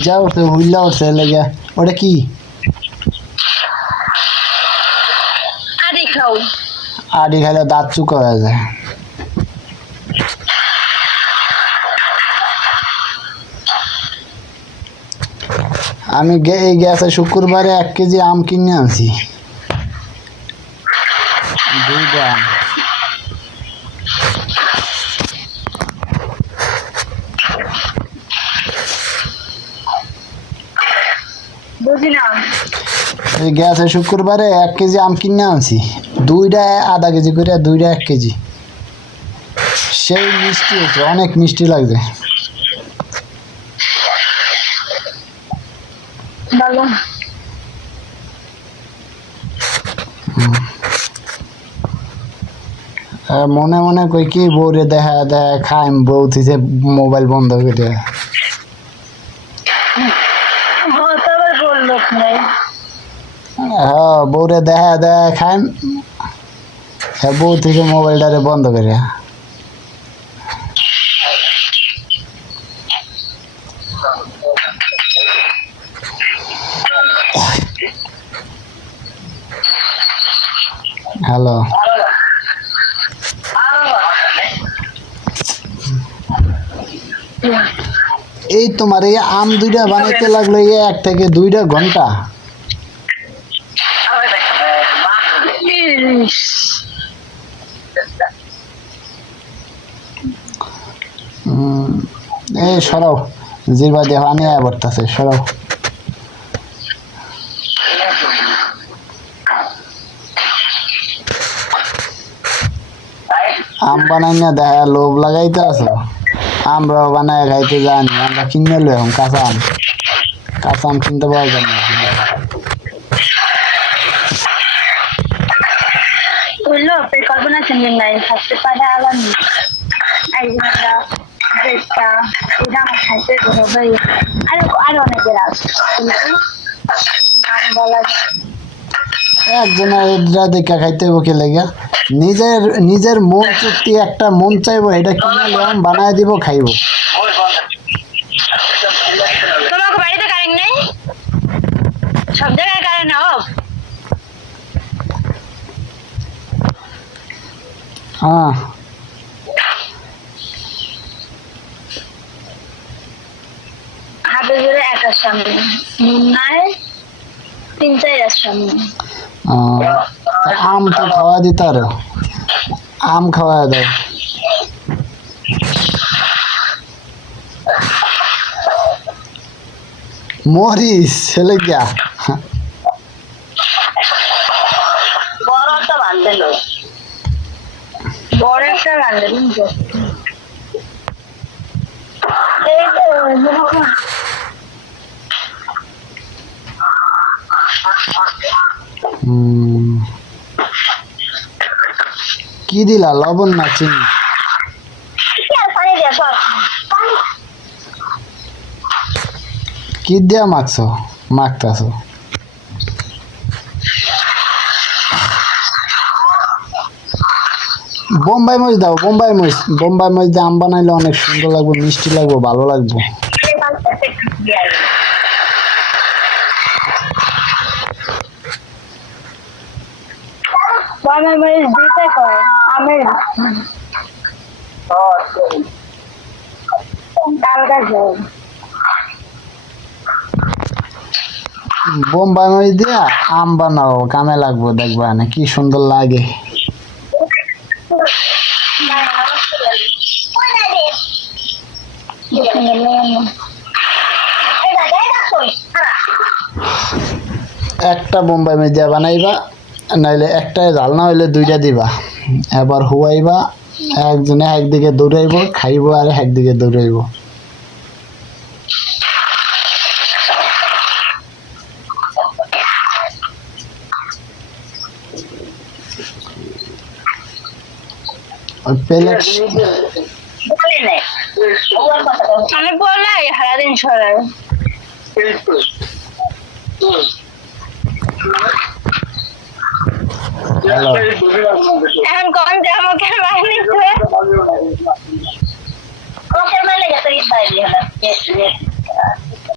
যা উঠছে হুইল্লা উঠছে লেগে ওটা কি? আরে খাও। আডি খাইলে দাঁত চুকা হয়ে যায়। আমি গে- এই গেছে শুক্রবারে এক কেজি আম কিনে আনছি। দুইটা আম বুঝি না এই গেছে শুক্রবারে এক কেজি আম কিনে আনছি। দুইটা আধা কেজি করে দুইটা এক কেজি। সেই মিষ্টি হয়েছে অনেক মিষ্টি লাগছে। বলো মনে মনে কই কি বউরে দেখা দেখা খাই বউ মোবাইল বন্ধ করে হয়তো আবার বলল নাই হ্যাঁ বউরে দেখা দেখা খাই হ্যাঁ বউ থেকে মোবাইলটারে বন্ধ করে হ্যালো। এই তোমার এই আম দুইটা বানাইতে লাগল এই এক থেকে দুইটা ঘণ্টা। এই সরাও জিরবা আয়া সরাও আম বানাই না দেখা লোভ লাগাইতে আছো? আমরাও বানায় খাইতে জানি, আমরা কিনে লো কাঁচা আম। কাঁচা আম কিনতে পাওয়া যায় না। সুন্দর নাই থাকতে পারে আবার একদিন আমরা যেটা এটা আমার খাইতে হবে আরও আরও অনেকের আছে। কিন্তু নাম বলা যায় এটা দেখা খাইতে হইব কে লেগে? নিজের নিজের মন চুক্তি একটা মন চাইব এটা কিনে লিয়াম বানায় দিব খাইব। তোমাকে বাড়িতে কারেন্ট নেই? সব হ্যাঁ। মুন্নায় তিন চার আম তো খাওয়া দিতে আরও। আম খাওয়া দাও মরিস ছেলে গিয়া বড় একটা বান্ধেল এই তো কি দিলা? লবণ না চিনি? দিয়া সব কি দিয়া মাখছো? মাখতাছো? বোম্বাই মরিচ দাও বোম্বাই মরিচ। বোম্বাই মরিচ দিয়ে আম বানাইলে অনেক সুন্দর লাগবে মিষ্টি লাগবে ভালো লাগবে। বামের মরিচ দিতে কয় আমের। বোম্বাই মরিচ দিয়া আম বানাও কামে লাগবো দেখবা না কি সুন্দর লাগে। একটা বোম্বাই দিয়া বানাইবা নাইলে একটাই জাল না হইলে দুইটা দিবা। এবার হুয়াইবা একজনে একদিকে দৌড়াইব খাইব আর একদিকে দৌড়াইব। প্লেট আমি বলাই সারাদিন হ্যালো এখন কোন যে আমাকে বাহিনী করে কোকের মেলে গেছে বাইরে হলো